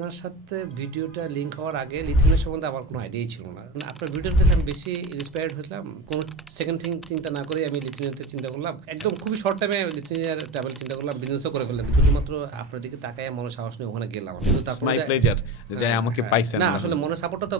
আপনার সাথে ভিডিওটা লিঙ্ক হওয়ার আগে লিথুনিয়া সম্বন্ধে আমার কোনো আইডিয়াই ছিল না। আপনার ভিডিও দেখে আমি বেশি ইন্সপায়ার্ড হয়েছিলাম। কোনো সেকেন্ড চিন্তা না করে আমি লিথুনিয়াতে চিন্তা করলাম। একদম খুবই শর্ট টাইমে লিথুনিয়ার ট্রাভেল চিন্তা করলাম, বিজনেসও করে ফেললাম। শুধুমাত্র আপনার দিকে তাকায় মনে সাহস নিয়ে ওখানে গেলাম। কিন্তু মাই প্লেজার যে আমাকে পাইছেন না, আসলে মনে সাপোর্টটা তো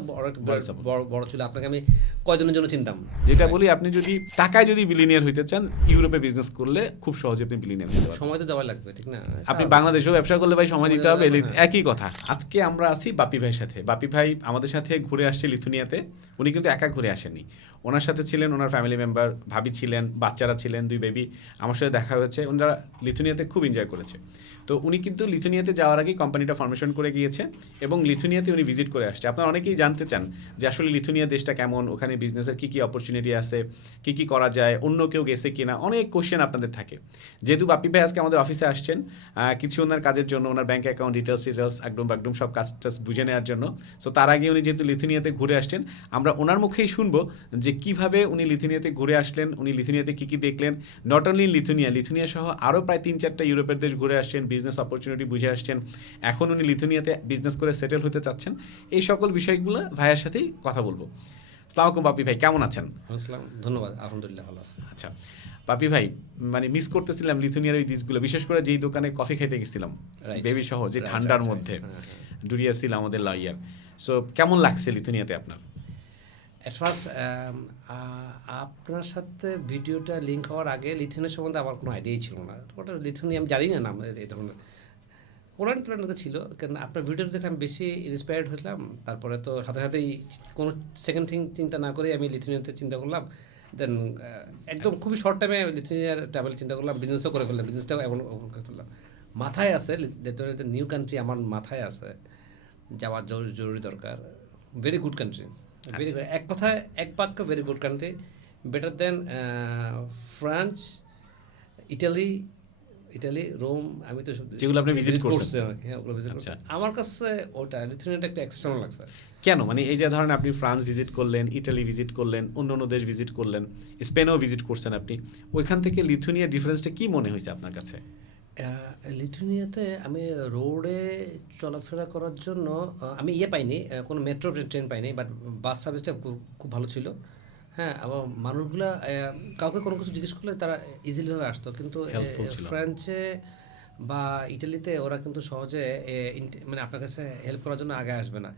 বড় ছিল। আপনাকে আমি কয়দিনের জন্য চিনতাম। যেটা বলি, আপনি যদি টাকায় যদি বিলিনিয়ার হইতে চান, ইউরোপে বিজনেস করলে খুব সহজে আপনি বিলিনিয়ার হতে পারবেন। সময় তো দেওয়া লাগবে, ঠিক না? আপনি বাংলাদেশেও ব্যবসা করলে ভাই সময় দিতে হবে, একই কথা। আজকে আমরা আছি বাপি ভাইয়ের সাথে। বাপি ভাই আমাদের সাথে ঘুরে আসছে লিথুনিয়াতে। উনি কিন্তু একা ঘুরে আসেনি, ওনার সাথে ছিলেন ওনার ফ্যামিলি মেম্বার, ভাবি ছিলেন, বাচ্চারা ছিলেন, 2 বেবি। আমার সাথে দেখা হয়েছে, ওনারা লিথুনিয়াতে খুব এনজয় করেছে। তো উনি কিন্তু লিথুনিয়াতে যাওয়ার আগেই কোম্পানিটা ফর্মেশন করে গিয়েছে এবং লিথুনিয়াতে উনি ভিজিট করে আসছে। আপনারা অনেকেই জানতে চান যে আসলে লিথুনিয়া দেশটা কেমন, ওখানে বিজনেসের কী কী অপরচুনিটি আছে, কী কী করা যায়, অন্য কেউ গেছে কিনা, অনেক কোশ্চেন আপনাদের থাকে। যেহেতু বাপি ভাই আজকে আমাদের অফিসে আসছেন কিছু ওনার কাজের জন্য, ওনার ব্যাঙ্ক অ্যাকাউন্ট ডিটেলস একদম সব কাজ বুঝে নেওয়ার জন্য। সো তার আগে উনি যেহেতু লিথুনিয়াতে ঘুরে আসছেন, আমরা ওনার মুখেই শুনবো যে কিভাবে উনি লিথুনিয়াতে ঘুরে আসলেন, উনি লিথুনিয়াতে কী কী দেখলেন। নট অনলি লিথুনিয়া সহ আরও প্রায় 3-4টা ইউরোপের দেশ ঘুরে আসছেন, বিজনেস অপরচুনিটি বুঝে আসছেন। এখন উনি লিথুনিয়াতে বিজনেস করে সেটেল হতে চাচ্ছেন। এই সকল বিষয়গুলো ভাইয়ের সাথেই কথা বলবো। আসসালামু আলাইকুম বাপি ভাই, কেমন আছেন? আসসালাম, ধন্যবাদ, আলহামদুলিল্লাহ ভালো আছি। আচ্ছা বাপি ভাই, মানে মিস করতেছিলাম লিথুনিয়ার ওই দিসগুলো, বিশেষ করে যেই দোকানে কফি খেতে গেছিলাম বেবি সহ, যে ঠান্ডার মধ্যে ডুরিয়া ছিল আমাদের লয়ার। সো কেমন লাগছে লিথুনিয়াতে আপনার? অ্যাট ফার্স্ট আপনার সাথে ভিডিওটা লিঙ্ক হওয়ার আগে লিথুনিয়া সম্বন্ধে আমার কোনো আইডিয়াই ছিল না। ওটা লিথুনিয়া আমি জানি না এই ধরনের পোল্যান্ড টোল্যান্ডে ছিল। কারণ আপনার ভিডিওটা দেখে আমি বেশি ইন্সপায়ার্ড হয়েছিলাম। তারপরে তো সাথে সাথেই কোনো সেকেন্ড চিন্তা না করে আমি লিথুনিয়াতে চিন্তা করলাম। দেন একদম খুবই শর্ট টাইমে লিথুনিয়ার ট্রাভেল চিন্তা করলাম, বিজনেসও করে ফেললাম, বিজনেসটাও এমন করে ফেললাম। মাথায় আছে নিউ কান্ট্রি, আমার মাথায় আছে যাওয়ার জরুরি দরকার। ভেরি গুড কান্ট্রি, ভেরি এক কথায় এক বাক্য, very good country, better than France, Italy, Rome. আমি তো যেগুলো আপনি ভিজিট করছেন, হ্যাঁ ওগুলো ভিজিট করছি। আমার কাছে ওটা লিথুনিয়াটা একটা এক্সেপশনাল লাগছে। কেন? মানে এই যে ধরেন আপনি ফ্রান্স ভিজিট করলেন, ইটালি ভিজিট করলেন, অন্য দেশ ভিজিট করলেন, স্পেনও ভিজিট করছেন আপনি, ওইখান থেকে লিথুনিয়ার ডিফারেন্সটা কি মনে হয়েছে আপনার কাছে? লিথুনিয়াতে আমি রোডে চলাফেরা করার জন্য আমি পাইনি, কোনো মেট্রো ট্রেন পাইনি, বাট বাস সার্ভিসটা খুব ভালো ছিল। হ্যাঁ, এবং মানুষগুলা কাউকে কোনো কিছু জিজ্ঞেস করলে তারা ইজিলিভাবে আসতো। কিন্তু ফ্রান্সে বা ইটালিতে ওরা কিন্তু সহজে মানে আপনার কাছে হেল্প করার জন্য আগে আসবে না।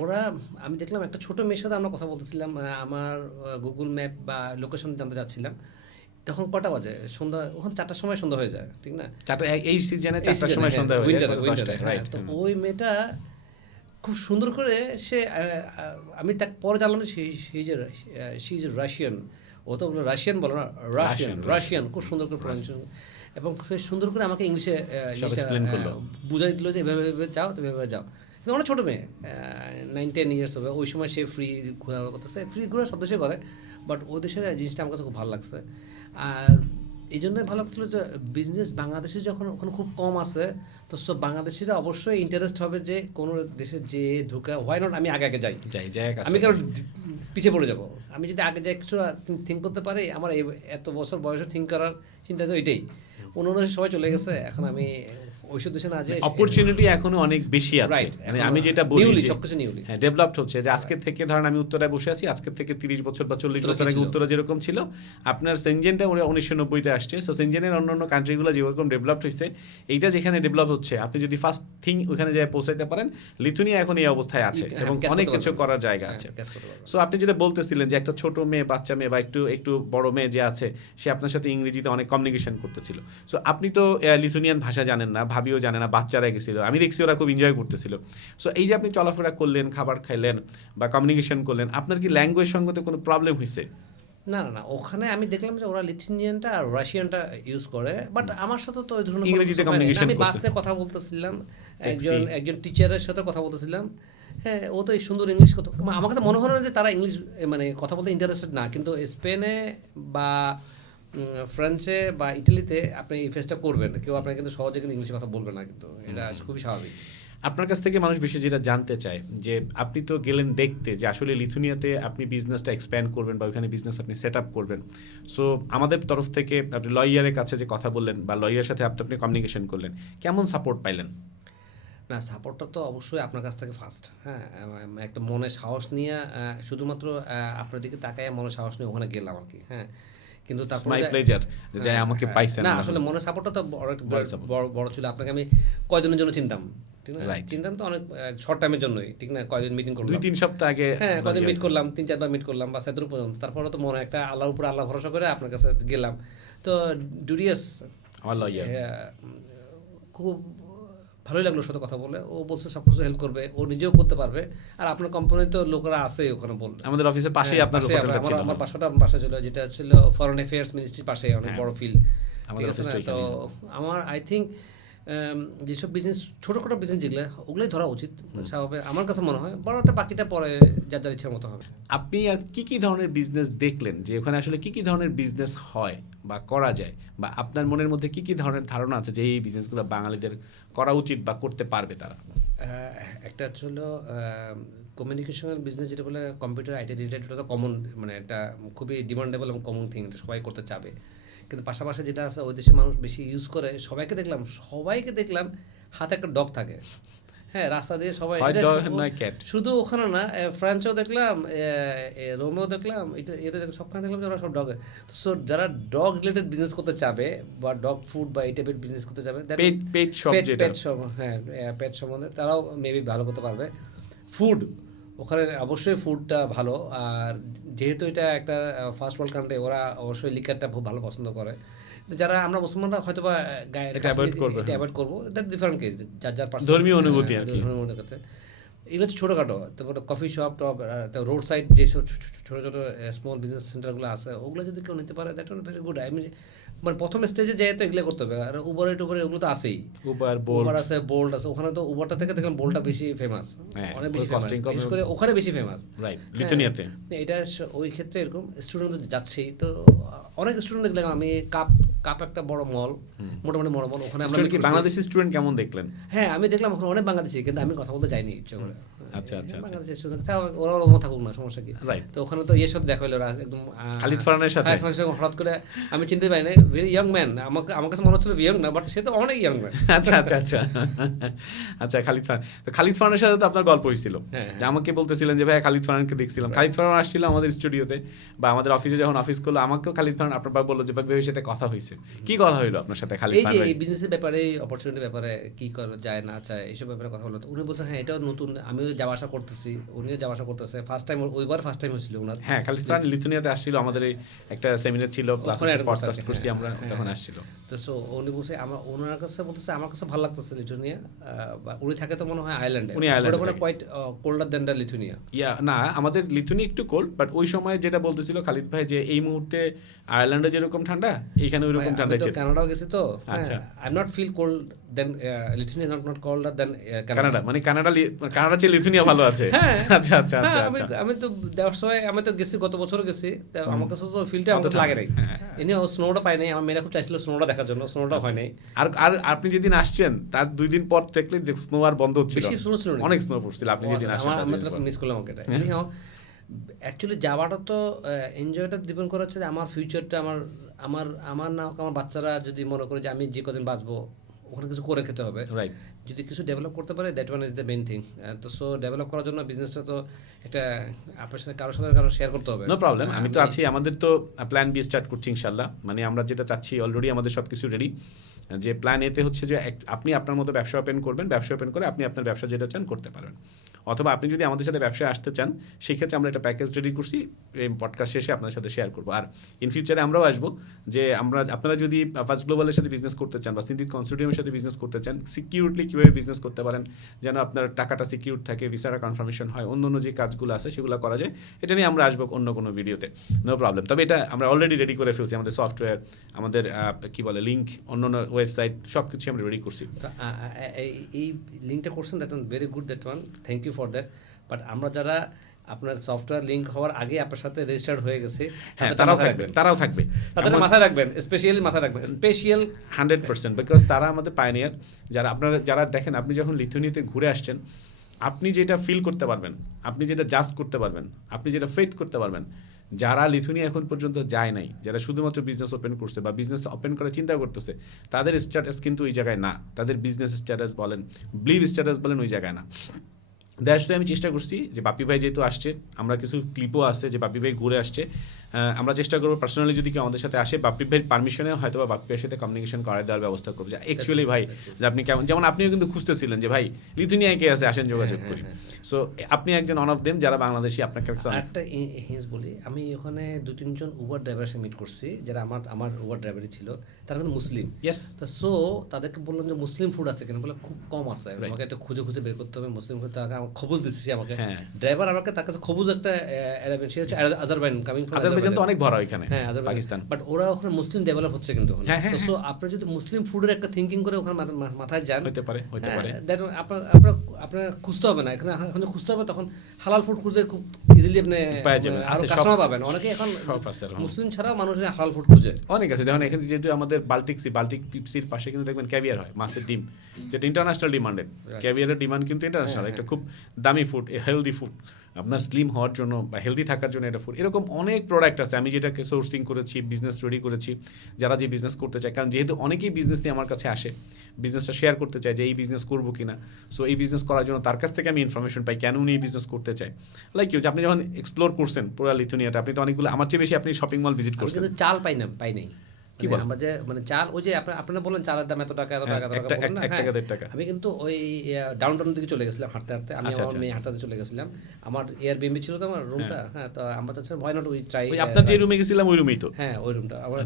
ওরা, আমি দেখলাম একটা ছোটো মেয়ের সাথে আমরা কথা বলতেছিলাম, আমার গুগল ম্যাপ বা লোকেশন জানতে চাচ্ছিলাম। তখন কটা বাজে? সন্ধ্যা, ওখানে 4টার সময় সন্ধ্যা হয়ে যায়, ঠিক না? এই সিজনে 4টার সময় সন্ধ্যা হয়ে যায়। তো ওই মেয়েটা খুব সুন্দর করে সে, আমি তাকে পরে জানলাম যে সি ইজ রাশিয়ান। ও তো বললো রাশিয়ান, বলো না, রাশিয়ান খুব সুন্দর করে প্রনাউন্সিয়েশন, এবং সে সুন্দর করে আমাকে ইংলিশে বুঝাই দিল যে এভাবে যাও, তো এভাবে যাও। কিন্তু অনেক ছোটো মেয়ে, 9-10 ইয়ার্স হবে। ওই সময় সে ফ্রি ঘোরাঘুরা করতেছে, ফ্রি ঘোরা সব দেশে করে, বাট ও দেশের জিনিসটা আমার কাছে খুব ভালো লাগছে। আর এই জন্যই ভালো লাগছিলো যে বিজনেস বাংলাদেশে যখন ওখানে খুব কম আছে, তো সব বাংলাদেশিরা অবশ্যই ইন্টারেস্ট হবে যে কোনো দেশে যে ঢুকা, হোয়াই নট আমি আগে যাই, আমি কারণ পিছিয়ে পড়ে যাব। আমি যদি আগে যাই একটু থিঙ্ক করতে পারি, আমার এত বছর বয়সে থিঙ্ক করার চিন্তা তো এটাই। অন্য দেশে সবাই চলে গেছে, এখন আমি ওইসব দেশে না যে অপরচুনিটি এখনো অনেক বেশি আছে। মানে আমি যেটা বলি সবকিছু নিউলি ডেভেলপড হচ্ছে, যে আজকে থেকে ধরেন আমি উত্তরায় বসে আছি, আজকে থেকে 30 বছর বা 40 বছর আগে উত্তরা যেরকম ছিল, আপনার সেনজেনটা 1990-তে আসছে। সো সেনজেনের অন্যান্য কান্ট্রিগুলো যেরকম ডেভেলপড হয়েছে, এইটা যেখানে ডেভেলপ হচ্ছে, আপনি যদি ফার্স্ট থিং ওখানে যায় পৌঁছাইতে পারেন, লিথুনিয়া এখন এই অবস্থায় আছে এবং অনেক কিছু করার জায়গা আছে। সো আপনি যেটা বলতেছিলেন যে একটা ছোট মেয়ে, বাচ্চা মেয়ে বা একটু বড় মেয়ে যে আছে, সে আপনার সাথে ইংরেজিতে অনেক কমিউনিকেশন করতেছিল। সো আপনি তো লিথুনিয়ান ভাষা জানেন না, ভাবিও জানে না, বাচ্চারা গেছিল, আমি দেখছি ওরা খুব এনজয় করতেছিল। সো এই যে আপনি চলাফেরা করলেন, খাবার খাইলেন বা কমিউনিকেশন করলেন, আপনার কি ল্যাঙ্গুয়েজ সঙ্গতে কোনো প্রবলেম হয়েছে? না, ওখানে আমি দেখলাম যে ওরা লিথুনিয়ানটা আর রাশিয়ানটা ইউজ করে, বাট আমার সাথে তো ওই ধরনের ইংরেজিতে কমিউনিকেশন। আমি বাসে কথা বলতেছিলাম, একজন টিচারের সাথে কথা বলতেছিলাম। হ্যাঁ, ও তো এই সুন্দর ইংলিশ কথা, আমার কাছে মনে হয় না যে তারা ইংলিশ মানে কথা বলতে ইন্টারেস্টেড না, কিন্তু স্পেনে বা ফ্রান্সে বা ইটালিতে আপনি এই ফেসটা করবেন, কেউ আপনাকে কিন্তু সহজে কিন্তু ইংলিশে কথা বলবে না, কিন্তু এটা খুবই স্বাভাবিক। আপনার কাছ থেকে মানুষ বেশি যেটা জানতে চায় যে আপনি তো গেলেন দেখতে যে আসলে লিথুনিয়াতে আপনি বিজনেসটা এক্সপ্যান্ড করবেন বা ওইখানে বিজনেস আপনি সেট আপ করবেন। সো আমাদের তরফ থেকে আপনি লয়ারের কাছে যে কথা বললেন বা লয়ারের সাথে আপনি কমিউনিকেশন করলেন, কেমন সাপোর্ট পাইলেন? না, সাপোর্টটা তো অবশ্যই আপনার কাছ থেকে ফার্স্ট। হ্যাঁ, একটা মনে সাহস নিয়ে শুধুমাত্র আপনার দিকে তাকায় মনে সাহস নিয়ে ওখানে গেলাম আর কি। হ্যাঁ, কিন্তু তারপরে মাই প্লেজার যে আমাকে পাইছেন। না, আসলে মনে সাপোর্টটা তো বড় ছিল। আপনাকে আমি কয়দিনের জন্য চিনতাম, ঠিক না? চিনতাম তো অনেক শর্ট টাইমের জন্যই, ঠিক না? কয়দিন মিটিং করলাম, 2-3 সপ্তাহ আগে। হ্যাঁ, কয়দিন মিট করলাম, 3-4 বার মিট করলাম বা সেদূর পর্যন্ত। তারপরে তো মনে একটা আল্লাহর উপর আল্লাহ ভরসা করে আপনার কাছে গেলাম। তো ডুরিয়াস খুব ভালোই লাগলো সাথে কথা বলে। ও বলছে সব কিছু হেল্প করবে, ও নিজেও করতে পারবে। আর আপনার কোম্পানি তো লোকেরা আছে ওখানে, বলবে আমাদের অফিসের পাশেই আপনার হোটেলটা ছিল। আমার বাসা ছিল, যেটা ছিল ফরেন অ্যাফেয়ার্স মিনিস্ট্রির পাশে, অনেক বড় ফিল্ড, ঠিক আছে না? তো আমার আই থিঙ্ক যেসব বিজনেস ছোটোখাটো বিজনেস যেগুলো, ওগুলোই ধরা উচিত স্বাভাবিক আমার কাছে মনে হয়। বড়টা বাকিটা পরে যার যার ইচ্ছার মতো হবে। আপনি আর কি ধরনের বিজনেস দেখলেন, যে ওখানে আসলে কি ধরনের বিজনেস হয় বা করা যায়, বা আপনার মনের মধ্যে কি ধরনের ধারণা আছে যে এই বিজনেসগুলো বাঙালিদের করা উচিত বা করতে পারবে তারা? একটা হচ্ছিল কমিউনিকেশনাল বিজনেস, যেটা বলে কম্পিউটার আইটি রিলেটেড, ওটা তো কমন, মানে একটা খুবই ডিমান্ডেবল এবং কমন থিং, এটা সবাই করতে চাবে। কিন্তু পাশাপাশি যেটা আছে ওই দেশের মানুষ বেশি ইউজ করে, সবাইকে দেখলাম হাতে একটা ডগ থাকে। হ্যাঁ, রাস্তা দিয়ে সবাই, শুধু ওখানে না, ফ্রান্সেও দেখলাম, রোমেও দেখলাম, এতে সবখানে দেখলাম যে ওরা সব ডগে। সো যারা ডগ রিলেটেড বিজনেস করতে চাবে বা ডগ ফুড বা এই টাইপের বিজনেস করতে চাবে, পেট সম্বন্ধে তারাও মেবি ভালো করতে পারবে। ফুড, ওখানে অবশ্যই ফুডটা ভালো। আর যেহেতু এটা একটা ফার্স্ট ওয়ার্ল্ড কান্ট্রি, ওরা অবশ্যই লিকারটা খুব ভালো পছন্দ করে। যারা আমরা মুসলমানরা হয়তো বা এটা অ্যাভয়েড করবো, এটা ডিফারেন্ট কেস, যার ধর্মীয় অনুভূতি আর কি। এগুলো তো ছোটোখাটো। তারপরে coffee shop top, road side যেসব ছোটো ছোটো স্মল বিজনেস সেন্টারগুলো আছে, ওগুলো যদি কেউ নিতে পারে, দ্যাট ওয়ান ভেরি গুড। আমি মানে প্রথম স্টেজে যেহেতু এগুলো করতে হবে। আর উবারে টুবারে ওগুলো তো আছেই, উবার আছে, বোল্ট আছে। ওখানে তো উবারটা থেকে দেখলাম বোল্টটা বেশি ফেমাস, অনেক বেশি ফেমাস, বিশেষ করে ওখানে বেশি ফেমাস, লিথুয়ানিয়াতে। এটা ওই ক্ষেত্রে এরকম স্টুডেন্ট যাচ্ছেই তো অনেক স্টুডেন্ট দেখলাম আমি। কাপ একটা বড় মল, মোটামুটি বড় মল, ওখানে আমরা বাংলাদেশি স্টুডেন্ট কেমন দেখলেন? হ্যাঁ, আমি দেখলাম ওখানে অনেক বাংলাদেশি, কিন্তু আমি কথা বলতে যাইনি ইচ্ছে করে। আচ্ছা আচ্ছা, বাংলাদেশি স্টুডেন্ট ওরা থাকুক না, সমস্যা কি? তো ওখানে তো ইয়ের সাথে দেখা হলো, একদম খালিদ ফারহানের সাথে হঠাৎ করে আমি চিনতে পারি না, ভেরি ইয়াং ম্যান। আমার কাছে মনে হচ্ছিল ইয়াং না, বাট সে তো অনেক ইয়াং ম্যান। আচ্ছা আচ্ছা আচ্ছা আচ্ছা, খালিদ ফারহান। তো খালিদ ফারহানের সাথে তো আপনার গল্প হয়েছিল, আমাকে বলতেছিলেন যে ভাই খালিদ ফারহানকে দেখছিলাম। খালিদ ফারহান আসছিল আমাদের স্টুডিওতে বা আমাদের অফিসে, যখন অফিস করলো আমাকেও খালিদ ফারহান আপনার বললো যে ভাই সাথে কথা হয়েছে। কি কথা হইলো আপনার সাথে খালিদ ফারহান? এই বিজনেসের ব্যাপারে, অপরচুনিটির ব্যাপারে, কি করা যায় না চায় এইসব ব্যাপারে কথা হলো। তো উনি বলছেন হ্যাঁ, এটাও নতুন, আমিও যাওয়া আসা করতেছি, উনিও যাওয়া আসা করতেছে। ফার্স্ট টাইম, ওইবার ফার্স্ট টাইম হয়েছিল ওনার। হ্যাঁ, খালিদ ফারহান লিথুয়ানিয়াতে আসছিল, আমাদের এই একটা সেমিনার ছিল, পডকাস্ট করছি আমরা, তখন আসছিল। তো সো উনি বলছে, ওনার কাছে বলতেছে আমার কাছে ভালো লাগতেছে লিথুয়ানিয়া। উনি থাকে তো মনে হয় আয়ারল্যান্ডে, উনি আয়ারল্যান্ডে, quite colder than the Lithuania. না, আমাদের লিথুয়ানিয়া একটু কোল্ড, বাট ওই সময় যেটা বলতেছিল খালিদ ভাই যে এই মুহূর্তে আয়ারল্যান্ডে যেরকম ঠান্ডা, এখানে ওইরকম ঠান্ডা। কানাডাও গেছি তো, আচ্ছা, I am not feel cold than Lithuania, not colder than Canada. মানে কানাডা চেয়ে লিথুয়ানিয়া ভালো আছে। আচ্ছা আচ্ছা আচ্ছা, আমি তো দেওয়ার সময় আমি তো গেছি, গত বছর গেছি, আমার কাছে তো ফিলটা আমার কাছে লাগে নাই। এনে স্নোটা পাই নাই, আমার মেয়েরা খুব চাইছিল স্নোটা দেখার জন্য, স্নোটা হয় নাই। আর আপনি যেদিন আসছেন তার 2 দিন পর দেখলে স্নো আর বন্ধ হচ্ছিল, অনেক স্নো পড়ছিল। আপনি যেদিন আসেন আমি তো মিস করলাম ওটা। অ্যাকচুয়ালি যাওয়াটা তো এনজয়টা ডিপেন্ড করা হচ্ছে আমার ফিউচারটা, আমার না হোক আমার বাচ্চারা যদি মনে করে যে আমি যে কদিন বাঁচবো ওখানে কিছু করে খেতে হবে, রাইট? যদি কিছু ডেভেলপ করতে পারে, that one is the main thing. তো সো ডেভেলপ করার জন্য বিজনেসটা তো একটা আপনার সাথে কারোর শেয়ার করতে হবে। নো প্রবলেম, আমি তো আছি। আমাদের তো প্ল্যান বি স্টার্ট করছি ইনশাল্লাহ। মানে আমরা যেটা চাচ্ছি, অলরেডি আমাদের সব কিছু রেডি। যে প্ল্যান এতে হচ্ছে যে আপনি আপনার মতো ব্যবসা ওপেন করবেন, ব্যবসা ওপেন করে আপনি আপনার ব্যবসা যেটা চান করতে পারবেন। অথবা আপনি যদি আমাদের সাথে ব্যবসায় আসতে চান, সেক্ষেত্রে আমরা একটা প্যাকেজ রেডি করছি, এই পডকাস্ট শেষে আপনার সাথে শেয়ার করবো। আর ইন ফিউচারে আমরাও আসবো, যে আপনারা যদি ফার্স্ট গ্লোবালের সাথে বিজনেস করতে চান বা সিন্দিত কনসোর্টিয়ামের সাথে বিজনেস করতে চান, সিকিউরলি কীভাবে বিজনেস করতে পারেন, যেন আপনার টাকাটা সিকিউর থাকে, ভিসাটা কনফার্মেশন হয়, অন্য যে কাজগুলো আছে সেগুলো করা যায়, এটা নিয়ে আমরা আসবো অন্য কোনো ভিডিওতে। No problem. তবে এটা আমরা অলরেডি রেডি করে ফেলছি, আমাদের সফটওয়্যার, আমাদের লিঙ্ক, অন্য ওয়েবসাইট, সব কিছু আমরা রেডি করছি। এই লিঙ্কটা করছেন, that one very good, that one, thank you for that. But আমরা যারা আপনার সফটওয়্যার লিঙ্ক হওয়ার আগে আপনার সাথে রেজিস্টার্ড হয়ে গেছে, তারাও থাকবে, তাদের মাথায় রাখবেন, স্পেশালি মাথায় রাখবেন, স্পেশাল 100%, বিকজ তারা আমাদের পাইনিয়ার। যারা দেখেন, আপনি যখন লিথুয়ানিয়াতে ঘুরে আসছেন, আপনি যেটা ফিল করতে পারবেন, আপনি যেটা জাজ করতে পারবেন, আপনি যেটা ফেথ করতে পারবেন, যারা লিথুনিয়া এখন পর্যন্ত যায় নাই, যারা শুধুমাত্র বিজনেস ওপেন করছে বা বিজনেস ওপেন করার চিন্তা করতেছে, তাদের স্ট্যাটাস কিন্তু ওই জায়গায় না, তাদের বিজনেস স্ট্যাটাস বলেন, ব্লিভ স্ট্যাটাস বলেন, ওই জায়গায় না। দ্যাটস ওয়াই আমি চেষ্টা করছি যে বাপি ভাই যেহেতু আসছে, আমরা কিছু ক্লিপও আছে যে বাপি ভাই ঘুরে আসছে, আমরা চেষ্টা করবো পার্সোনালি যদি কেউ আমাদের সাথে আসে, বাপি ভাইয়ের পারমিশনে হয়তো বা বাপি ভাইয়ের সাথে কমিউনিকেশন করায় দেওয়ার ব্যবস্থা করবো। যে অ্যাকচুয়ালি ভাই যে আপনি কেমন, যেমন আপনিও কিন্তু খুঁজতেছিলেন যে ভাই লিথুনিয়ায় কে আছে, আসেন যোগাযোগ করি। সো আপনি একজন অন অফ দেম যারা বাংলাদেশি আপনার কাছে। একটা হিন্স বলি, আমি ওখানে 2-3 জন উবার ড্রাইভার সাথে মিট করছি যারা আমার উবার ড্রাইভারই ছিল, তারা কিন্তু মুসলিম। ইয়েস। তা সো তাদেরকে বললাম যে মুসলিম ফুড আছে কেন, বলে খুব কম আছে, আমাকে একটা খুঁজে খুঁজে বের করতে হবে মুসলিম ফুড। তাকে আমার খবুজ দিচ্ছে আমাকে ড্রাইভার, আমাকে তার কাছে খবুজ একটা অ্যারাবিয়ান, সে হচ্ছে আজারবাইজান, কামিং ফ্রম আজারবাইজান তো অনেক বড় এখানে, হ্যাঁ পাকিস্তান, বাট ওরা ওখানে মুসলিম ডেভেলপ হচ্ছে কিন্তু ওখানে। তো সো আপনি যদি মুসলিম ফুডের একটা থিঙ্কিং করে ওখানে মাথায় যান, হতে পারে দেন আপনার খুঁজতে হবে না এখানে, এখন খুঁজতে হবে তখন হালাল ফুড খুঁজে খুব ইজিলি আপনি আরো কাস্টমার পাবেন। অনেকে এখন মুসলিম ছাড়াও মানুষ হালাল ফুড খুঁজে অনেক আছে। দেখুন এখানে যেহেতু আমাদের বাল্টিক সির পাশে কিন্তু দেখবেন ক্যাভিয়ার হয়, মাছের ডিম, যেটা ইন্টারন্যাশনাল ডিমান্ডেড। ক্যাভিয়ারের ডিমান্ড কিন্তু ইন্টারন্যাশনাল, এটা খুব দামি ফুড, হেলদি ফুড, আপনার স্লিম হওয়ার জন্য বা হেলদি থাকার জন্য এটা ফুড। এরকম অনেক প্রোডাক্ট আছে আমি যেটাকে সোর্সিং করেছি, বিজনেস রেডি করেছি যারা যে বিজনেস করতে চায়। কারণ যেহেতু অনেকেই বিজনেস নিয়ে আমার কাছে আসে, বিজনেসটা শেয়ার করতে চায় যে এই বিজনেস করবো কিনা। সো এই বিজনেস করার জন্য তার কাছ থেকে আমি ইনফরমেশন পাই কেন উনি এই বিজনেস করতে চায়। লাইক ইউ, আপনি যখন এক্সপ্লোর করছেন পুরো লিথুনিয়াটা, আপনি তো অনেকগুলো, আমার চেয়ে বেশি আপনি শপিং মল ভিজিট করছেন। চাল পাই নাই কি বলেন, আমরা যে মানে চাল, ওই যে আপনারা বলেন চালের দাম এত টাকা, আমি কিন্তু ওই ডাউনটাউন দিকে চলে গেছিলাম হাঁটতে হাঁটতে, আমি আমার মেয়ে হাঁটতে চলে গেছিলাম, আমার এয়ারবিএনবি ছিল তো আমার রুমটা, হ্যাঁ, তো আমরা তো ভয় নট উই ট্রাই, আপনার যে রুমে গেছিলাম ওই রুমেই তো, হ্যাঁ ওই রুমটা আমার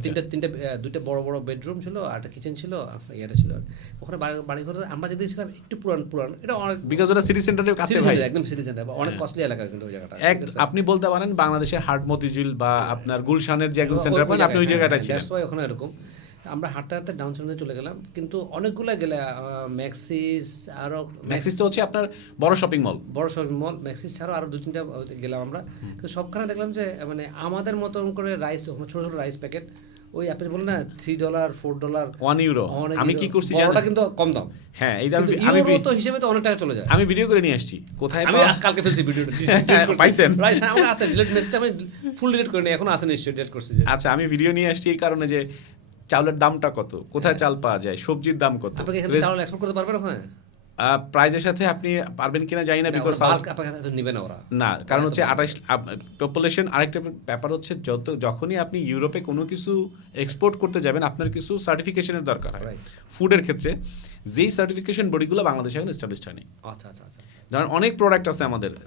দুইটা বড় বড় বেডরুম ছিল আর একটা কিচেন ছিল, ইয়েটা ছিল ওখানে বাড়ি ঘরে। আমরা যে দিয়েছিলাম একটু পুরান, এটা অনেক বিকজ ওটা সিটি সেন্টারের কাছে, ভাই একদম সিটি সেন্টার, অনেক কস্টলি এলাকা কিন্তু ওই জায়গাটা। আপনি বলতে পারেন বাংলাদেশের হাট মতিঝিল বা আপনার গুলশানের যে একদম সেন্টার পয়েন্ট, আপনি ওই জায়গাটা ছিলেন। ওখানে এরকম আমরা হাঁটতে হাঁটতে ডাউন টাউনে চলে গেলাম, কিন্তু অনেকগুলা গেলে ম্যাক্সিস, আরো ম্যাক্সিস তো হচ্ছে আপনার বড় শপিং মল, ম্যাক্সিস ছাড়াও আরো 2-3টা গেলাম আমরা, কিন্তু সবখানে দেখলাম যে মানে আমাদের মতন করে রাইস, ছোট ছোট রাইস প্যাকেট, ওই আপনি বলেন না $3 $4 €1। আমি কি করছি জানেন, ওটা কিন্তু কম দাম, হ্যাঁ এইটা আমি তো হিসেবে তো অনেক টাকা চলে যায়। আমি ভিডিও করে নিয়ে আসছি, কোথায় আমি আজকালকে ফেলছি ভিডিওটা, পাইছেন? আমার আছে ডিলিট মেসেজটা, আমি ফুল ডিলিট করে নিই, এখনো আছে নিশ্চয়ই ডিলিট করছি। আচ্ছা, আমি ভিডিও নিয়ে আসছি এই কারণে যে চাউলের দামটা কত, কোথায় চাল পাওয়া যায়, সবজির দাম কত, আপনি এখানে চাউল এক্সপোর্ট করতে পারবেন ওখানে? প্রাইজের সাথে আপনি পারবেন কিনা জানি না, বিকজ নিবে না ওরা, না, কারণ হচ্ছে 28 পপুলেশন। আরেকটা ব্যাপার হচ্ছে যখনই আপনি ইউরোপে কোনো কিছু এক্সপোর্ট করতে যাবেন, আপনার কিছু সার্টিফিকেশনের দরকার হয় ফুডের ক্ষেত্রে, যেই সার্টিফিকেশন বডিগুলো বাংলাদেশে এখন এস্টাবলিশড হয়নি। আচ্ছা আচ্ছা আচ্ছা, ধরেন অনেক প্রোডাক্ট আছে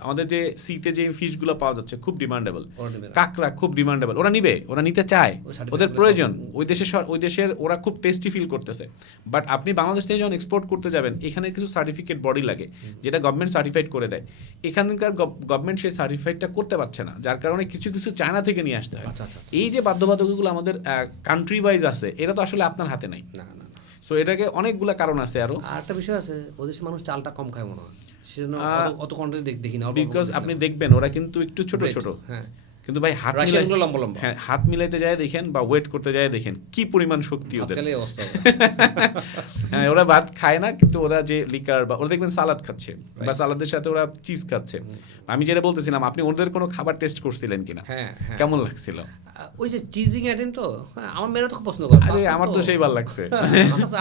আমাদের যে সিতে যে ফিশগুলো পাওয়া যাচ্ছে খুব ডিমান্ডেবল, কাঁকড়া খুব ডিমান্ডেবল, ওরা নিবে, ওরা নিতে চায়, ওদের প্রয়োজন, ওই দেশের ওরা খুব টেস্টি ফিল করতেছে। বাট আপনি বাংলাদেশ থেকে যখন এক্সপোর্ট করতে যাবেন, এখানে কিছু সার্টিফিকেট বডি লাগে যেটা গভর্নমেন্ট সার্টিফাইড করে দেয়, এখানকার গভর্নমেন্ট সেই সার্টিফাইডটা করতে পারছে না, যার কারণে কিছু কিছু চায়না থেকে নিয়ে আসতে হয়। এই যে বাধ্যবাধকতাগুলো আমাদের কান্ট্রি ওয়াইজ আছে, এটা তো আসলে আপনার হাতে নাই। না না, সো এটাকে অনেকগুলো কারণ আছে। আরো একটা বিষয় আছে, ওদের মানুষ চালটা কম খায় মনে হয়, সেজন্য অত কোয়ান্টিটি দেখি না, বিকজ আপনি দেখবেন ওরা কিন্তু একটু ছোট ছোট, হ্যাঁ, কিন্তু ভাই হাত মিলাইতে লম্বা লম্বা, হ্যাঁ হাত মিলাইতে যায় দেখেন বা ওয়েট করতে যায় দেখেন কি পরিমাণ শক্তি ওদের। হ্যাঁ, ওরা ভাত খায় না, কিন্তু ওরা যে লিকার বা ওরা দেখবেন সালাদ খাচ্ছে বা সালাদের সাথে ওরা চিজ খাচ্ছে। আমি যেটা বলতেছিলাম, আপনি ওদের কোনো খাবার টেস্ট করছিলেন কিনা, কেমন লাগছিল? ওই যে চিজিং আইটেম তো আমার মেয়েরা তো খুব পছন্দ করে। আরে আমার তো সেই ভালো লাগছে,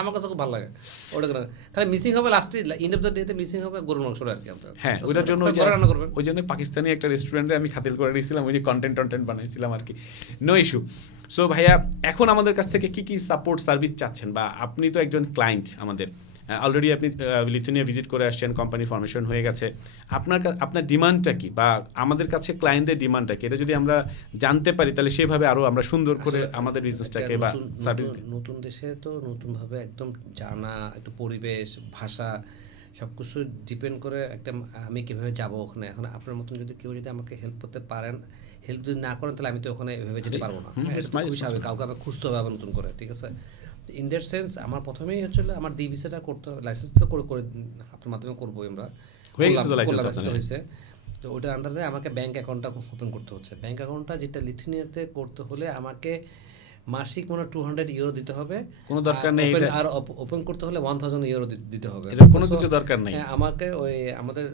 আমার কাছে খুব ভালো লাগে ওটা। খালি মিসিং হবে লাস্টে, ইন্ড অফ দ্য ডেতে মিসিং হবে গরুর মাংস আর কি। হ্যাঁ, ওইটার জন্য ওই জন্য পাকিস্তানি একটা রেস্টুরেন্টে আমি খাতিল করে নিয়েছিলাম, ওই যে কন্টেন্ট বানাইছিলাম আর কি, নো ইস্যু। সো ভাইয়া, এখন আমাদের কাছ থেকে কি কি সাপোর্ট সার্ভিস চাচ্ছেন, বা আপনি তো একজন ক্লায়েন্ট আমাদের, অলরেডি আপনি লিথুনিয়া ভিজিট করে আসছেন, কোম্পানি ফর্মেশন হয়ে গেছে, আপনার ডিমান্ডটা কি, বা আমাদের কাছে ক্লায়েন্টদের ডিমান্ডটা কি, এটা যদি আমরা জানতে পারি তাহলে সেভাবে আরো আমরা সুন্দর করে আমাদের বিজনেসটাকে বা সার্ভিস। নতুন দেশে তো নতুনভাবে একদম জানা, একটু পরিবেশ, ভাষা সবকিছু ডিপেন্ড করে একটা আমি কিভাবে যাব ওখানে। এখন আপনার মতন যদি কেউ যদি আমাকে হেল্প করতে পারেন, হেল্প যদি না করেন তাহলে আমি তো ওখানে এভাবে যেতে পারবো না, কাউকে আবার খুঁজতে হবে আবার নতুন করে, ঠিক আছে? ইন দ্যাট সেন্স আমার প্রথমেই হচ্ছিল আমার ডি ভিসাটা করতে হবে, লাইসেন্স তো করে আপনার মাধ্যমে করবো আমরা, হয়েছে তো ওটার আন্ডারে আমাকে ব্যাঙ্ক অ্যাকাউন্টটা ওপেন করতে হচ্ছে। ব্যাঙ্ক অ্যাকাউন্টটা যেটা লিথুনিয়াতে করতে হলে আমাকে মাসিক মনে 200 ইউরো দিতে হবে। কোনো দরকার নেই এটা। আর ওপেন করতে হলে 1000 ইউরো দিতে হবে। এটা কোনো কিছু দরকার নেই। আমাকে ওই আমাদের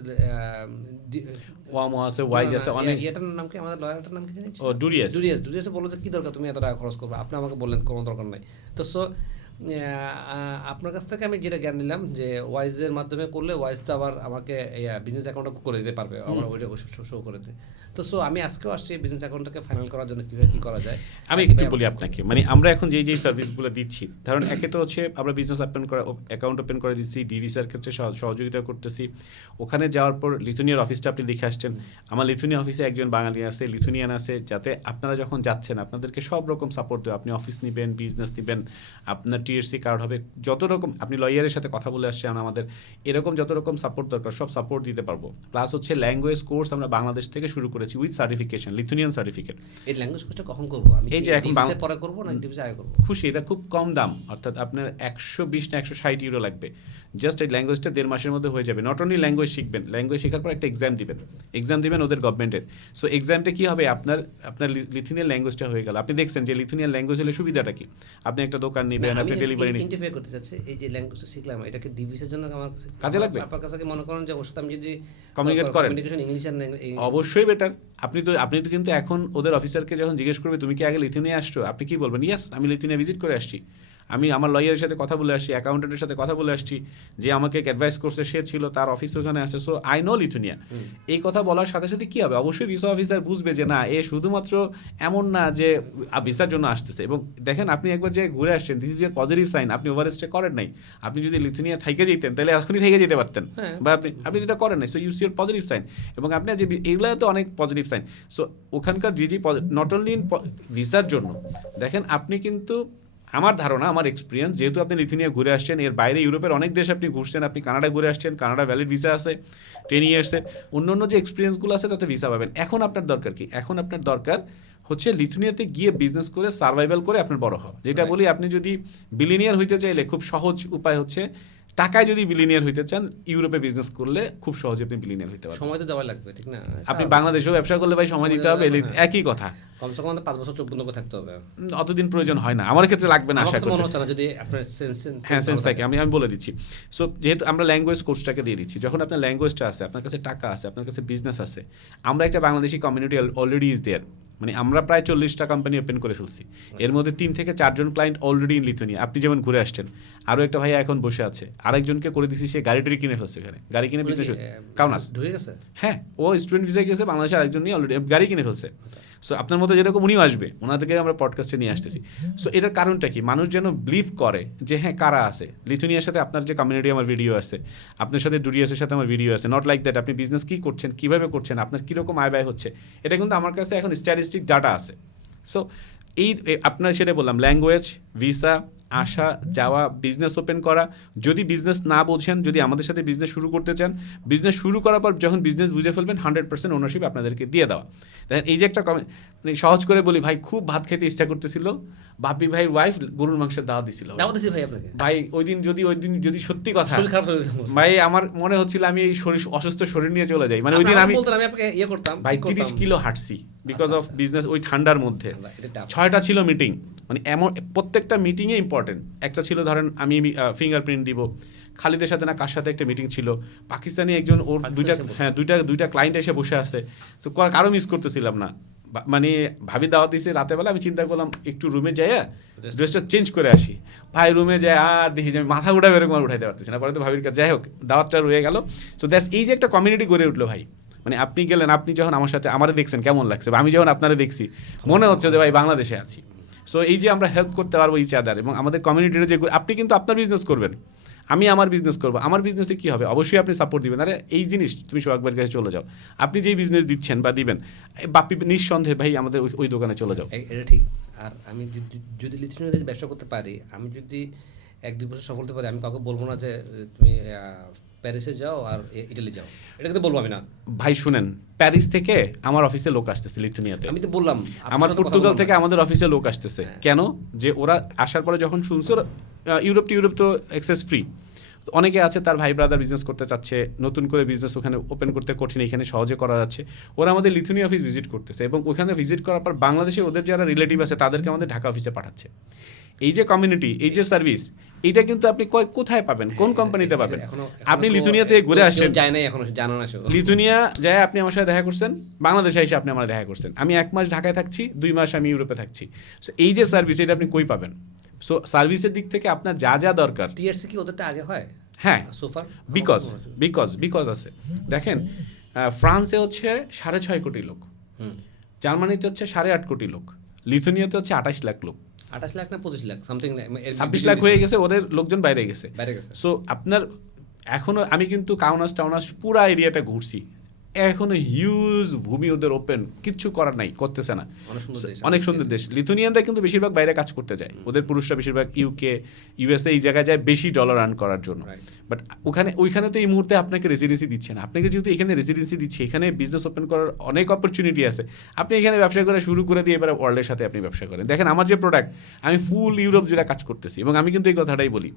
ওয়ামো আছে, ওয়াইজ আছে, অনেক। এটার নাম কি, আমাদের লয়ারটার নাম কি জানিস? ও ডুরিয়াস। ডুরিয়াসে বললো যে কি দরকার, তুমি এত টাকা খরচ করবে, আপনি আমাকে বললেন কোনো দরকার নাই। তো সো আপনার কাছ থেকে আমি যেটা জ্ঞান নিলাম যে ওয়াইজের মাধ্যমে করলে ওয়াইজ তো আবার আমাকে বিজনেস অ্যাকাউন্টটা করে দিতে পারবে, আমার ওইটা শো করে দিতে। তো সো আমি আজকেও আসছি বিজনেস অ্যাকাউন্টটাকে ফাইনাল করার জন্য কীভাবে কী করা যায়। আমি একটু বলি আপনাকে, মানে আমরা এখন যেই সার্ভিসগুলো দিচ্ছি, ধরুন একে তো হচ্ছে আমরা বিজনেস অ্যাকাউন্ট ওপেন করে দিচ্ছি, ডিভিসার ক্ষেত্রে সহযোগিতা করতেছি। ওখানে যাওয়ার পর লিথুনিয়ার অফিসটা আপনি দেখে আসছেন। আমার লিথুনিয়া অফিসে একজন বাঙালি আছে, লিথুনিয়ান আছে, যাতে আপনারা যখন যাচ্ছেন আপনাদেরকে সব রকম সাপোর্ট দেবে। আপনি অফিস নেবেন, বিজনেস নেবেন, আপনার টিএসসি কার্ড হবে, যত রকম আপনি লয়ারের সাথে কথা বলে আসছেন আমাদের, এরকম যত রকম সাপোর্ট দরকার সব সাপোর্ট দিতে পারবো। প্লাস হচ্ছে ল্যাঙ্গুয়েজ কোর্স আমরা বাংলাদেশ থেকে শুরু করেছি উইথ সার্টিফিকেশন, লিথুনিয়ান সার্টিফিকেট। এই ল্যাঙ্গুয়েজ কোর্সটা কখন করবো? আমি এই যে এখন পরে করবো না ডিভিসে আগে করবো? খুশি, এটা খুব কম দাম, অর্থাৎ আপনার 120 না 160 ইউরো লাগবে। জাস্ট এই ল্যাঙ্গুয়েজটা 1.5 মাসের মধ্যে হয়ে যাবে। নট অনলি ল্যাঙ্গুয়েজ শিখবেন, ল্যাঙ্গুয়েজ শেখার পর একটা এক্সাম দিবেন ওদের গভর্নমেন্টের। সো এক্সামটা কি হবে, আপনার লিথুনিয়ান ল্যাঙ্গুয়েজটা হয়ে গেল। আপনি দেখছেন যে লিথুনিয়ান ল্যাঙ্গুয়েজ হলে সুবিধাটা কি, আপনি একটা দোকান নেবেন, আপনি ডেলিভারি নেবেন। ইন্টারফেয়ার করতে চাচ্ছি, এই যে ল্যাঙ্গুয়েজটা শিখলাম এটাকে ডিভিসের জন্য আমার কাজে লাগবে। আপনার কাছে কি মনে করেন যে ওর সাথে আমি যদি কমিউনিকেট করেন, কমিউনিকেশন ইংলিশ আর অবশ্যই বেটার। আপনি তো কিন্তু এখন ওদের অফিসারকে যখন জিজ্ঞেস করবে তুমি কি আগে লিথুনিয়া আসছো, আপনি কি বলবেন? ইয়েস, আমি লিথুনিয়া ভিজিট করে আসছি, আমি আমার লয়ারের সাথে কথা বলে আসছি, অ্যাকাউন্টেন্টের সাথে কথা বলে আসছি, যে আমাকে অ্যাডভাইস করছে সে ছিল, তার অফিস ওখানে আসে, সো আই নো লিথুনিয়া। এই কথা বলার সাথে সাথে কি হবে, অবশ্যই ভিসা অফিসার বুঝবে যে না, এ শুধুমাত্র এমন না যে ভিসার জন্য আসতেছে। এবং দেখেন আপনি একবার যে ঘুরে আসছেন, this is a positive sign. আপনি ওভারস্টে করেন নাই। আপনি যদি লিথুনিয়া থেকে যেতেন তাহলে এখনই থেকে যেতে পারতেন, বা আপনি যেটা করেন নাই। So you see your positive sign. এবং আপনি যে এগুলো তো অনেক পজিটিভ সাইন। সো ওখানকার যে নট অনলি ইন ভিসার জন্য, দেখেন আপনি কিন্তু, আমার ধারণা, আমার এক্সপিরিয়েন্স, যেহেতু আপনি লিথুনিয়া ঘুরে আসছেন, এর বাইরে ইউরোপের অনেক দেশ আপনি ঘুরছেন, আপনি কানাডা ঘুরে আসছেন, কানাডা ভ্যালিড ভিসা আছে 10 ইয়ার্সের, অন্য যে এক্সপিরিয়েন্সগুলো আছে তাতে ভিসা পাবেন। এখন আপনার দরকার কি? এখন আপনার দরকার হচ্ছে লিথুনিয়াতে গিয়ে বিজনেস করে সার্ভাইভাল করে আপনার বড় হওয়া। যেটা বলি, আপনি যদি বিলিনিয়ার হইতে চাইলে খুব সহজ উপায় হচ্ছে, টাকায় যদি বিলিনিয়ার হইতে চান, ইউরোপে বিজনেস করলে খুব সহজে আপনি বিলিনিয়ার হইতে পারবেন। সময় তো দেওয়া লাগবে, ঠিক না? আপনি বাংলাদেশেও ব্যবসা করলে ভাই সময় দিতে হবে, একই কথা। কমসে কম 5 বছর 14 বছর থাকতে হবে। অতদিন প্রয়োজন হয় না, আমার ক্ষেত্রে লাগবে না, আশা করি। মনে হচ্ছে না যদি আপনার সেন্স থাকে। আমি বলে দিচ্ছি। সো যেহেতু আমরা ল্যাঙ্গুয়েজ কোর্সটাকে দিয়ে দিচ্ছি, যখন আপনার ল্যাঙ্গুয়েজটা আছে, আপনার কাছে টাকা আছে, আপনার কাছে বিজনেস আছে, আমরা একটা Bangladeshi community already is there. মানে আমরা প্রায় 40টা কোম্পানি ওপেন করে ফেলছি। এর মধ্যে 3 থেকে 4 জন ক্লায়েন্ট অলরেডি ইন লিথুনিয়া। আপনি যেমন ঘুরে আসছেন, আরও একটা ভাইয়া এখন বসে আছে, আরেকজনকে করে দিচ্ছি, সে গাড়ি টাড়ি কিনে ফেলছে, এখানে গাড়ি কিনে বিজনেস কাউনাস ঢুকে গেছে। হ্যাঁ, ও স্টুডেন্ট ভিসায় গেছে, বাংলাদেশে আরেকজন নিয়ে অলরেডি গাড়ি কিনে ফেলছে। সো আপনার মতো যেরকম উনিও আসবে, ওনাদেরকে আমরা পডকাস্টে নিয়ে আসতেছি। সো এটার কারণটা কি, মানুষ যেন বিলিভ করে যে হ্যাঁ কারা আছে লিথুনিয়ার সাথে, আপনার যে কমিউনিটি, আমার ভিডিও আছে, আপনার সাথে ডুরিয়াসের সাথে আমার ভিডিও আছে। নট লাইক দ্যাট, আপনি বিজনেস কী করছেন, কীভাবে করছেন, আপনার কীরকম আয় ব্যয় হচ্ছে, এটা কিন্তু আমার কাছে এখন স্ট্যাটিস্টিক ডাটা আছে। সো এই আপনার সেটা বললাম, ল্যাঙ্গুয়েজ, ভিসা, আসা যাওয়া, বিজনেস ওপেন করা। যদি বিজনেস না বোঝেন, যদি আমাদের সাথে বিজনেস শুরু করতে চান, বিজনেস শুরু করার পর যখন বিজনেস বুঝে ফেলবেন, 100% ওনারশিপ আপনাদেরকে দিয়ে দেওয়া। দেখেন এই যে একটা মানে সহজ করে বলি, ভাই খুব ভাত খেতে ইচ্ছা করতেছিল, বাপি ভাই ওয়াইফ গরুর মাংসের দাওয়া দিছিল। ভাই আপনাকে ভাই ওই দিন যদি সত্যি কথা, ভাই আমার মনে হচ্ছিল আমি এই অসুস্থ শরীর নিয়ে চলে যাই। মানে ওই দিন আমি আপনাকে ইয়ে করতাম, ভাই 30 কিলো হাঁটছি বিকজ অফ বিজনেস। ওই ঠান্ডার মধ্যে 6টা ছিল মিটিং, মানে এমন প্রত্যেকটা মিটিংয়ে ইম্পর্টেন্ট। একটা ছিল ধরেন আমি ফিঙ্গারপ্রিন্ট দিব, খালিদের সাথে না কার সাথে একটা মিটিং ছিল, পাকিস্তানি একজন, ওর দুইটা ক্লায়েন্ট এসে বসে আছে, তো কারো মিস করতেছিলাম না। মানে ভাবি দাওয়াত দিয়েছে রাতের বেলা, আমি চিন্তা করলাম একটু রুমে যাই, ড্রেসটা চেঞ্জ করে আসি। ভাই রুমে যায় আর দেখি যে আমি মাথা উঠাবে এরকম আর উঠাইতে পারতেছি না। পরে তো ভাবির কাছে যাই হোক, দাওয়াতটা রয়ে গেল। সো দ্যাটস, এই যে একটা কমিউনিটি গড়ে উঠলো ভাই। মানে আপনি গেলেন, আপনি যখন আমার সাথে আমারে দেখছেন কেমন লাগছে, আমি যখন আপনারা দেখছি মনে হচ্ছে যে ভাই বাংলাদেশে আছি। সো এই যে আমরা হেল্প করতে পারবো ইচ আদার, এবং আমাদের কমিউনিটির যে, আপনি কিন্তু আপনার বিজনেস করবেন, আমি আমার বিজনেস করবো, আমার বিজনেসে কী হবে, অবশ্যই আপনি সাপোর্ট দিবেন। আরে এই জিনিস তুমি সোহাগের কাছে চলে যাও, আপনি যেই বিজনেস দিচ্ছেন বা দিবেন, বাপি নিঃসন্দেহে ভাই আমাদের ওই দোকানে চলে যাও। এটা ঠিক। আর আমি যদি লিথুনিয়াতে ব্যবসা করতে পারি, আমি যদি 1-2 বছর সফল হতে পারি, আমি কাউকে বলবো না যে তুমি প্যারিসে যাও আর ইটালি যাও, এটা কিন্তু বলবো আমি না। ভাই শুনেন, প্যারিস থেকে আমার অফিসে লোক আসতেছে লিথুনিয়াতে, আমি তো বললাম। আমার পর্তুগাল থেকে আমাদের অফিসে লোক আসতেছে। কেন? যে ওরা আসার পরে যখন শুনছো ইউরোপ তো অ্যাক্সেস ফ্রি, অনেকে আছে তার ভাই ব্রাদার বিজনেস করতে চাচ্ছে, নতুন করে বিজনেস ওখানে ওপেন করতে কঠিন, এখানে সহজে করা যাচ্ছে। ওরা আমাদের লিথুনিয়া অফিস ভিজিট করতেছে এবং ওখানে ভিজিট করার পর বাংলাদেশে ওদের যারা রিলেটিভ আছে তাদেরকে আমাদের ঢাকা অফিসে পাঠাচ্ছে। এই যে কমিউনিটি, এই যে সার্ভিস, এইটা কিন্তু আপনি কোথায় পাবেন, কোন কোম্পানিতে পাবেন? আপনি লিথুনিয়া থেকে ঘুরে আসছেন, যায় নাই এখনো, জানো না। লিথুনিয়া যায় আপনি আমার সাথে দেখা করছেন, বাংলাদেশে এসে আপনি আমার দেখা করছেন, আমি 1 মাস ঢাকায় থাকছি, 2 মাস আমি ইউরোপে থাকছি। সো এই যে সার্ভিস, এটা আপনি কই পাবেন? সো সার্ভিসের দিক থেকে আপনার যা যা দরকার, টিআরসি কি ওদেরটা আগে হয়? হ্যাঁ, সোফার বিকজ আছে। দেখেন ফ্রান্সে হচ্ছে 6.5 কোটি লোক, জার্মানিতে হচ্ছে 8.5 কোটি লোক, লিথুনিয়াতে হচ্ছে 28 লাখ লোক, 28 লাখ না 25 লাখ সামথিং, 26 লাখ হয়ে গেছে, ওদের লোকজন বাইরে গেছে। গেছে। সো আপনার এখনো, আমি কিন্তু কাউনাস টাউনাস পুরা এরিয়াটা ঘুরছি, এখনো হিউজ ভূমি ওদের ওপেন, কিচ্ছু করার নাই, করতেছে না। অনেক সুন্দর দেশ। লিথুনিয়ানরা কিন্তু বেশিরভাগ বাইরে কাজ করতে যায়, ওদের পুরুষরা বেশিরভাগ ইউকে, ইউএসএ এই জায়গায় যায় বেশি ডলার আর্ন করার জন্য। বাট ওইখানে তো এই মুহূর্তে আপনাকে রেসিডেন্সি দিচ্ছে না। আপনাকে যেহেতু এখানে রেসিডেন্সি দিচ্ছে, এখানে বিজনেস ওপেন করার অনেক অপরচুনিটি আছে। আপনি এখানে ব্যবসা করে শুরু করে দিয়ে এবার ওয়ার্ল্ডের সাথে আপনি ব্যবসা করেন। দেখেন আমার যে প্রোডাক্ট, আমি ফুল ইউরোপ জুড়ে কাজ করতেছি এবং আমি কিন্তু এই কথাটাই বলি,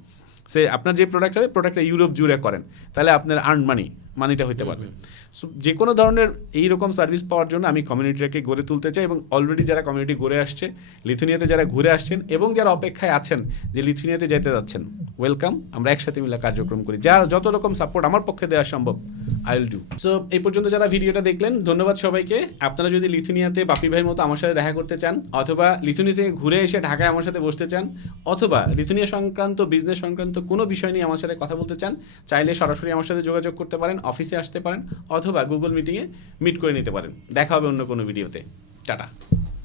সে আপনার যে প্রোডাক্ট হবে, প্রোডাক্টটা ইউরোপ জুড়ে করেন, তাহলে আপনার আর্ন মানিটা হইতে পারবে। সো যে কোনো ধরনের এইরকম সার্ভিস পাওয়ার জন্য আমি কমিউনিটিটাকে গড়ে তুলতে চাই এবং অলরেডি যারা কমিউনিটি গড়ে আসছে, লিথুনিয়াতে যারা ঘুরে আসছেন এবং যারা অপেক্ষায় আছেন যে লিথুনিয়াতে যেতে যাচ্ছেন, ওয়েলকাম। আমরা একসাথে মিলে কার্যক্রম করি, যার যত রকম সাপোর্ট আমার পক্ষে দেওয়া সম্ভব আই উইল ডু। সো এই পর্যন্ত যারা ভিডিওটা দেখলেন, ধন্যবাদ সবাইকে। আপনারা যদি লিথুনিয়াতে বাপি ভাইয়ের মতো আমার সাথে দেখা করতে চান, অথবা লিথুনিয়া থেকে ঘুরে এসে ঢাকায় আমার সাথে বসতে চান, অথবা লিথুনিয়া সংক্রান্ত বিজনেস সংক্রান্ত কোনো বিষয় নিয়ে আমার সাথে কথা বলতে চান, চাইলে সরাসরি আমার সাথে যোগাযোগ করতে পারেন, অফিসে আসতে পারেন, অথবা গুগল মিটিংয়ে মিট করে নিতে পারেন। দেখা হবে অন্য কোনো ভিডিওতে। টাটা।